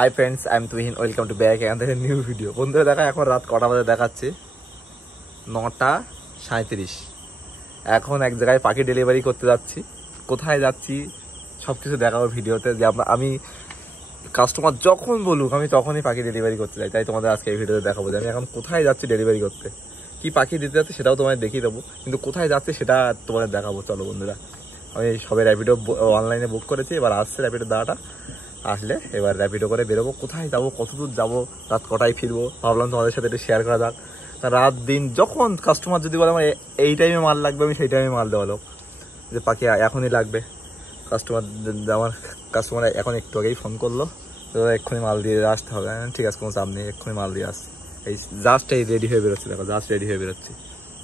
Hi friends, I am Tuhin, welcome to back and new video. বন্ধুরা দেখা এখন রাত কটা বাজে দেখাচ্ছে 9:37। এখন এক জায়গায় পাখি ডেলিভারি করতে যাচ্ছি। কোথায় যাচ্ছি সব কিছু দেখাবো ভিডিওতে। যে আমি কাস্টমার যখন বলুক আমি তখনই পাখি ডেলিভারি করতে যাই। তাই তোমাদের আজকে এই ভিডিওতে দেখাবো যে আমি এখন কোথায় যাচ্ছি ডেলিভারি করতে, কি পাখি দিতে যাচ্ছে সেটাও তোমাদের দেখিয়ে দেবো, কিন্তু কোথায় যাচ্ছে সেটা তোমাদের দেখাবো। চলো বন্ধুরা, আমি সবাই র্যাপিডো অনলাইনে বুক করেছি, এবার আসছে র্যাপিডো দাঁড়াটা। আসলে এবার র্যাপিডো করে বেরোবো। কোথায় যাবো, কত দূর যাবো, রাত কটায় ফিরবো, ভাবলাম তোমাদের সাথে একটু শেয়ার করা যাক। রাত দিন যখন কাস্টমার যদি বলে আমার এই টাইমে মাল লাগবে, আমি সেই টাইমে মাল দেওয়া লোক যে পাখি এখনই লাগবে। আমার কাস্টমার এখন একটু আগেই ফোন করলো, তো এক্ষুনি মাল দিয়ে আসতে হবে। ঠিক আছে, কোনো চাপ নেই, এক্ষুনি মাল দিয়ে আসছে। এই জাস্ট এই রেডি হয়ে বেরোচ্ছে, দেখো জাস্ট রেডি হয়ে বেরোচ্ছি।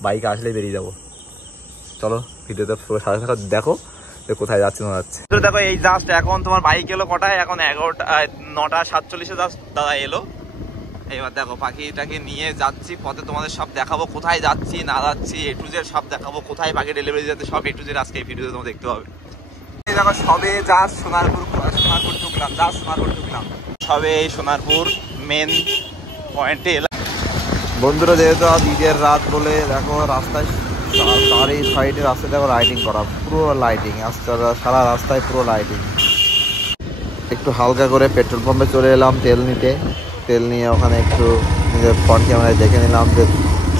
বাইক আসলেই বেরিয়ে যাবো। চলো ভিডিওতে পুরো সাথে থাকা, দেখো কোথায় যাচ্ছে না যাচ্ছে। দেখো এই জাস্ট এখন তোমার বাইক এলো কটায়, এখন 9:47 জাস্ট দাদা এলো। এবার দেখো পাখিটাকে নিয়ে যাচ্ছি পথে, তোমাদের সব দেখাবো কোথায় যাচ্ছি না যাচ্ছি, এ টু জেড সব দেখাবো। কোথায় পাখি ডেলিভারি যাচ্ছে সব এ টু জেড আজকে এই ভিডিওতে তোমরা দেখতে পাবে। দেখো সবে জাস্ট সোনারপুর ঢুকলাম, জাস্ট সোনারপুর ঢুকলাম, সবে এই সোনারপুর মেন পয়েন্টে এলাম। বন্ধুরা যেহেতু আজ ঈদের রাত বলে দেখো রাস্তায় তার এই সাইডে রাস্তায় দেখো লাইটিং করা, পুরো লাইটিং, সারা রাস্তায় পুরো লাইটিং। একটু হালকা করে পেট্রোল পাম্পে চলে এলাম তেল নিতে। তেল নিয়ে ওখানে একটু নিজের ফ্রন্ট ক্যামেরায় দেখে নিলাম যে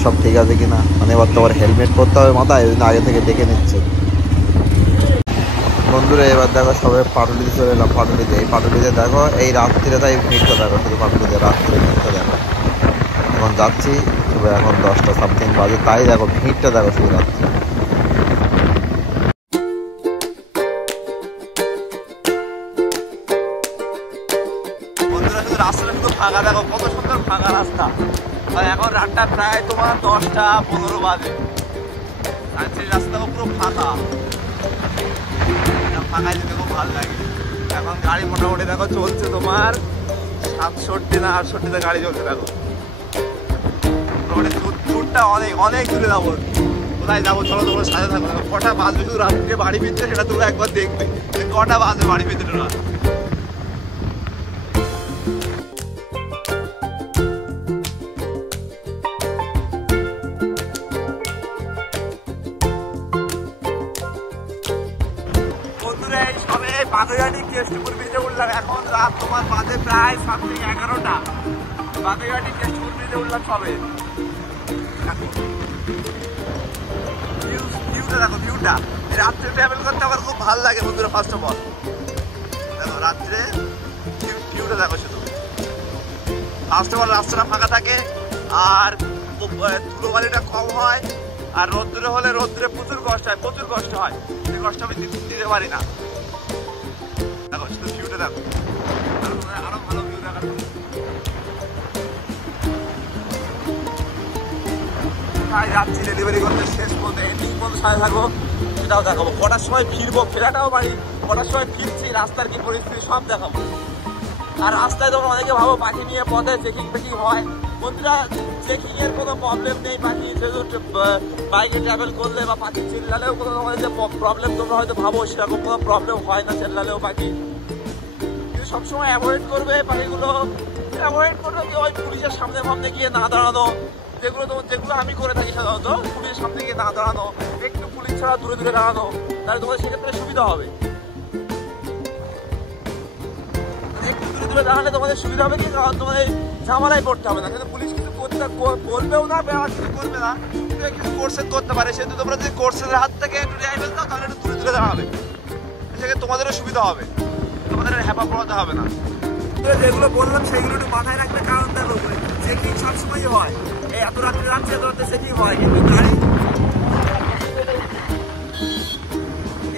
সব ঠিক আছে কিনা। মানে এবার তো আবার হেলমেট পরতে হবে মাথায়, ওই জন্য আগে থেকে দেখে নিচ্ছি। বন্ধুরা এবার দেখো সবাই পাটুলিতে চলে এলাম। পাটুলিতে, এই পাটুলিতে দেখো এই রাত্রিরে তাই ভিড়টা দেখো, শুধু পাটুলিতে রাত্রে ভিড়টা দেখো। এখন যাচ্ছি, এখন 10টা সামথিং বাজে, তাই দেখো ভিড়টা দেখো শুধু রাত্রে। বন্ধুরা শুধু রাস্তাটা শুধু ফাঁকা দেখো, কত সুন্দর ফাঁকা রাস্তা। এখন রাতটা প্রায় তোমার 10:15 বাজে, আর সেই রাস্তা পুরো ফাঁকা। ফাঁকায় যেতে খুব ভালো লাগে। এখন গাড়ি মোটামুটি দেখো চলছে তোমার 67 না 68তে গাড়ি চলছে। দেখো দূরটা অনেক অনেক দূরে যাবো। কোথায় যাবো চলো তোমরা সাথে থাকো। কটা বাজবে শুধু রাত্রে বাড়ি ফিরতে সেটা তোমরা একবার দেখবে, কটা বাজবে বাড়ি ফিরতে তোমরা। বাগুইআটি কেষ্টপুর ব্রিজে উঠলাম। এখন রাত তোমার বাজে প্রায় সামথিং 11টা। বাগুইআটি কেষ্টপুর ব্রিজে উঠলাম সবে। ভিউটা দেখো, ভিউটা রাত্রে ট্রাভেল করতে আমার খুব ভালো লাগে বন্ধুরা। ফার্স্ট অফ অল দেখো রাত্রে ভিউটা দেখো শুধু। ফার্স্ট অফ অল রাস্তাটা ফাঁকা থাকে, আর ধুলোবালিটা কম হয়, আর রোদ্দুরে হলে রোদ্দুরে প্রচুর কষ্ট হয়, প্রচুর কষ্ট হয়। সেই কষ্ট আমি দিতে পারি না। দেখো শুধু ভিউটা দেখো, আরো ভালো ভিউ দেখার। কোথায় যাচ্ছি ডেলিভারি করতে শেষ পর্যন্ত এন্ডিং পর্যন্ত সাথে থাকবো, সেটাও দেখাবো। কটার সময় ফিরবো, ফেরাটাও বাড়ি, কটার সময় ফিরছি, রাস্তার কি পরিস্থিতি সব দেখাবো। আর রাস্তায় তোমরা অনেকে ভাবো পাখি নিয়ে পথে চেকিং ফেকিং হয়। বন্ধুরা চেকিং এর কোনো প্রবলেম নেই। পাখি যেহেতু বাইকে ট্রাভেল করলে বা পাখি চিল্লালেও কোনো তোমাদের যে প্রবলেম তোমরা হয়তো ভাবো, সেরকম কোনো প্রবলেম হয় না চিল্লালেও পাখি। কিন্তু সবসময় অ্যাভয়েড করবে পাখিগুলো, অ্যাভয়েড করবে কি ওই পুলিশের সামনে সামনে গিয়ে না দাঁড়ানো, যেগুলো আমি করে থাকি সাধারণত। পুলিশের সামনে গিয়ে না দাঁড়ানো, একটু পুলিশ ছাড়া দূরে দূরে দাঁড়ানো, তাহলে তোমাদের সেক্ষেত্রে সুবিধা হবে। একটু দূরে দূরে দাঁড়ালে তোমাদের সুবিধা হবে কি, কারণ তোমাদের ঝামেলায় পড়তে হবে না। কিন্তু পুলিশ কিছু বলবেও না, কিছু করবে না, কিছু কোর্সের করতে পারে। সেহেতু তোমরা যদি কোর্সের হাত থেকে একটু রেহাই পেতে দাও, তাহলে একটু দূরে দূরে দাঁড়াবে, সেক্ষেত্রে তোমাদেরও সুবিধা হবে, তোমাদের হ্যাপা পড়াতে হবে না। যেগুলো বললাম সেগুলো একটু মাথায় রাখবে, কারণ দেখো চেকিং সবসময় হয়। এই এত রাত্রে যাচ্ছে, এত রাত্রে চেকিং হয়, কিন্তু গাড়ি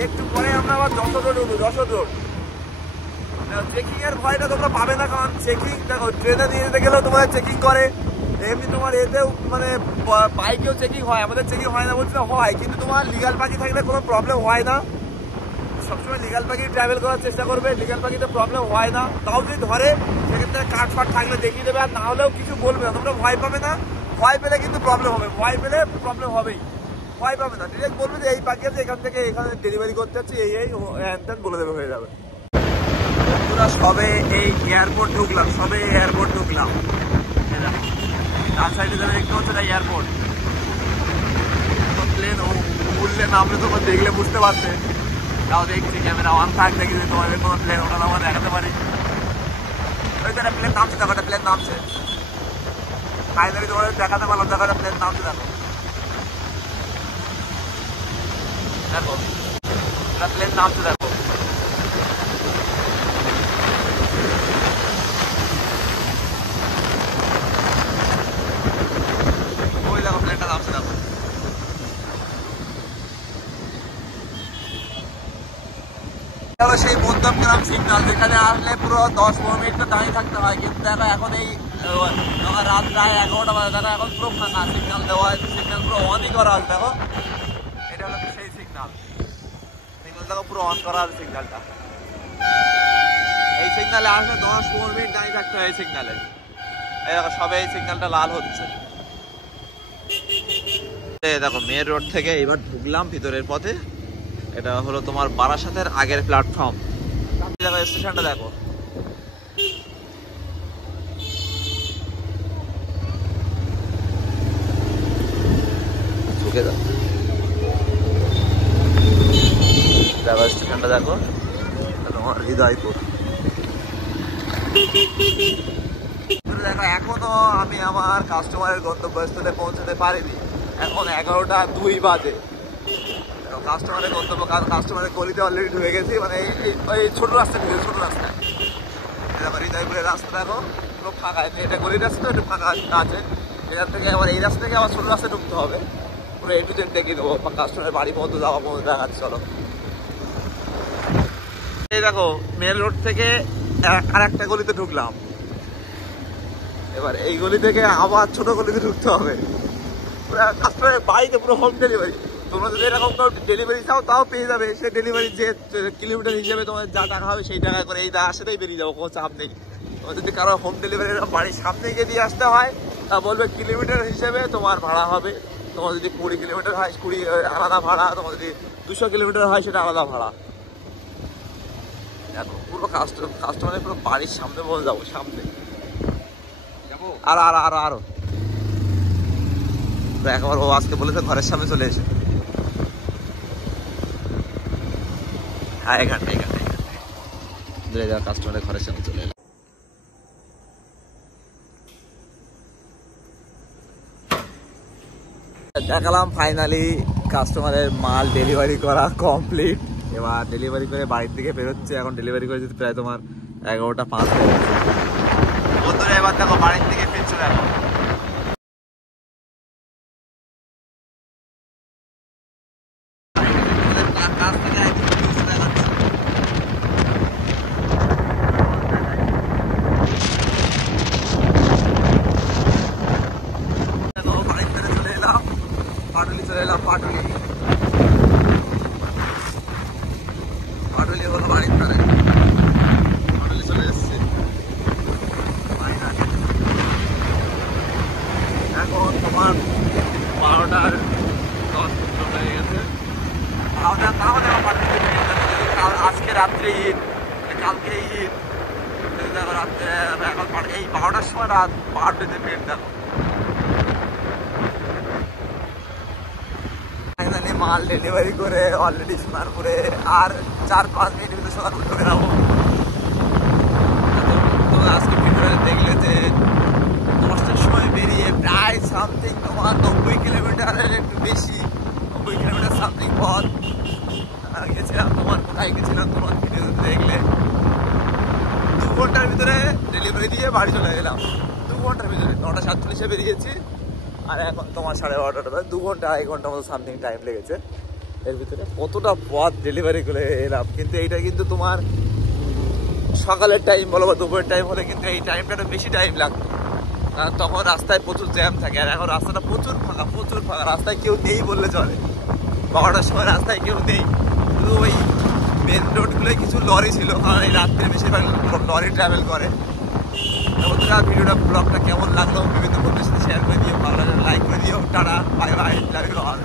একটু পরে আমরা আবার যশোর রোড উঠবো। যশোর রোড চেকিং এর ভয়টা তোমরা পাবে না, কারণ চেকিং দেখো ট্রেনে নিয়ে যেতে গেলেও তোমাদের চেকিং করে, এমনি তোমার এতেও মানে বাইকেও চেকিং হয়। আমাদের চেকিং হয় না বলছি না, হয়, কিন্তু তোমার লিগাল পাখি থাকলে কোনো প্রবলেম হয় না। সবসময় লিগাল পাখি ট্রাভেল করার চেষ্টা করবে, লিগাল পাখিতে প্রবলেম হয় না। তাও যদি ধরে সেক্ষেত্রে কাঠ ফাট থাকলে দেখিয়ে দেবে, আর না হলেও কিছু বলবে না। তোমরা ভয় পাবে না, ভয় পেলে কিন্তু প্রবলেম হবে, ভয় পেলে প্রবলেম হবেই। ভয় পাবে না, ডিরেক্ট বলবে যে এই পাখি আছে, এখান থেকে এখানে ডেলিভারি করতে হচ্ছে, এই হ্যান ত্যান বলে দেবে, হয়ে যাবে। বন্ধুরা সবে এই এয়ারপোর্ট ঢুকলাম, ডান সাইডে যাবে দেখতে হচ্ছে না এয়ারপোর্ট। প্লেন উঠলে নামলে তোমরা দেখলে বুঝতে পারছে, তাও দেখছি ক্যামেরা অন থাক দেখি তোমাদের কোনো প্লেন ওটা আমরা দেখাতে পারি। ওইখানে প্লেন নামছে, দেখো একটা প্লেন নামছে, ফাইনালি তোমাদের দেখাতে পারলাম। দেখো একটা প্লেন নামছে, দেখো দেখো একটা প্লেন নামছে, দেখো ওই দেখো প্লেনটা নামছে, দেখো সেই মধ্যমগ্রাম সিগন্যাল, যেখানে আসলে পুরো 10-15 মিনিট দাঁড়িয়ে থাকতে হয়। কিন্তু দেখো এখন এই রাত প্রায় 11টা বাজে, দেখো এখন পুরো ফাঁকা, সিগন্যাল দেওয়া হয়েছে, সিগন্যাল পুরো অনই করা আছে। দেখো এটা হলো সেই সিগন্যাল, দেখো পুরো অন করা আছে সিগন্যালটা। এই সিগন্যালে আসলে 10-15 মিনিট দাঁড়িয়ে থাকতে হয় এই সিগন্যালে। এই দেখো সবে এই সিগন্যালটা লাল হচ্ছে। দেখো মেন রোড থেকে এবার ঢুকলাম ভিতরের পথে। এটা হলো তোমার বারাসাতের আগের প্ল্যাটফর্ম। দেখো স্টেশনটা দেখো, ঢুকে যাও, দেখো স্টেশনটা দেখো, তোমার হৃদয়পুর। দেখো এখনো আমি আমার কাস্টমারের গন্তব্যস্থলে পৌঁছাতে পারিনি, এখন 11টা 2 বাজে। কাস্টমারের গন্তব্য, কাস্টমারের গলিতে অলরেডি ঢুকে গেছি, মানে এই ছোট রাস্তা ঢুকে, ছোট রাস্তায়। দেখো হৃদয়পুরের রাস্তা দেখো পুরো ফাঁকা, এটা গলির রাস্তা একটু ফাঁকা আছে। এখান থেকে আবার এই রাস্তা থেকে আবার ছোট রাস্তায় ঢুকতে হবে, পুরো এ টু জেড দেখিয়ে দেবো কাস্টমারের বাড়ি পর্যন্ত যাওয়া পর্যন্ত দেখাচ্ছি। চলো এই দেখো মেন রোড থেকে আর একটা গলিতে ঢুকলাম, এবার এই গলি থেকে আবার ছোট গলিতে ঢুকতে হবে। পুরো কাস্টমারের বাড়িতে পুরো হোম ডেলিভারি। তোমরা যদি এরকম ডেলিভারি চাও তাও পেয়ে যাবে, সে ডেলিভারি যে কিলোমিটার হিসেবে তোমার যা টাকা হবে সেই টাকা করে এই সেটাই বেরিয়ে যাবো, কোনো চাপ নেই। তোমার যদি কারো হোম ডেলিভারি বাড়ির সামনে গিয়ে দিয়ে আসতে হয় তা বলবে কিলোমিটার হিসেবে তোমার ভাড়া হবে। তোমার যদি 20 কিলোমিটার হয় 20 আলাদা ভাড়া, তোমার যদি 200 কিলোমিটার হয় সেটা আলাদা ভাড়া। দেখো পুরো কাস্টমারের পুরো বাড়ির সামনে বলে যাবো, সামনে যাবো আরো একবার। ও আজকে বলেছে ঘরের সামনে চলে এসে, হ্যাঁ এখানটা কাস্টমারের ঘরের সামনে চলে এলো। দেখালাম ফাইনালি কাস্টমারের মাল ডেলিভারি করা কমপ্লিট। এবার ডেলিভারি করে বাড়ির দিকে বেরোচ্ছে। এখন ডেলিভারি করে যেতে প্রায় তোমার 11টা 5 হয়ে গেছে। বন্ধুরা এবার দেখো বাড়ির দিকে ফিরছে, দেখো কাছ থেকে পাটুলি হলো বাড়ির ধারে, পাটুলি চলে এসছে। এখন তোমার 12টার 10 হয়ে গেছে। আজকে রাত্রে ঈদ, কালকে ঈদ, রাত্রে এখন এই 12টার সময় রাত পাটুলিতে পেট। দেখো মাল ডেলিভারি করে অলরেডি সোনারপুরে আর 4-5 মিনিট ভিতরে সোনারপুর ঢুকে যাবো। তোমরা আজকে ভিডিওটা দেখলে যে 10টার সময় বেরিয়ে প্রায় সামথিং তোমার 90 কিলোমিটারের একটু বেশি, 90 কিলোমিটার সামথিং পথ গেছিলাম। তোমার কোথায় গেছিলাম তোমার ভিডিও দেখলে। 2 ঘন্টার ভিতরে ডেলিভারি দিয়ে বাড়ি চলে গেলাম, 2 ঘন্টার ভিতরে। 9টা 47-এ বেরিয়েছি, আর এখন তোমার 12:30টা, 2 ঘন্টা 1 ঘন্টার মতো সামথিং টাইম লেগেছে। এর ভিতরে কতটা পথ ডেলিভারি করে এলাম। কিন্তু এইটা কিন্তু তোমার সকালের টাইম বলো বা দুপুরের টাইম হলে কিন্তু এই টাইমটা বেশি টাইম লাগতো, কারণ তখন রাস্তায় প্রচুর জ্যাম থাকে। আর এখন রাস্তাটা প্রচুর ফাঁকা, রাস্তায় কেউ নেই বললে চলে। 12টার সময় রাস্তায় কেউ নেই, শুধু ওই মেন রোডগুলোয় কিছু লরি ছিল, কারণ এই রাত্রে বেশিরভাগ লরি ট্রাভেল করে। বন্ধুরা ভিডিওটা ব্লগটা কেমন লাগলো বিভিন্ন বন্ধুদের সাথে শেয়ার করে দিও, ভালো লাগলে লাইক করে দিও। Tata, bye bye, love you all.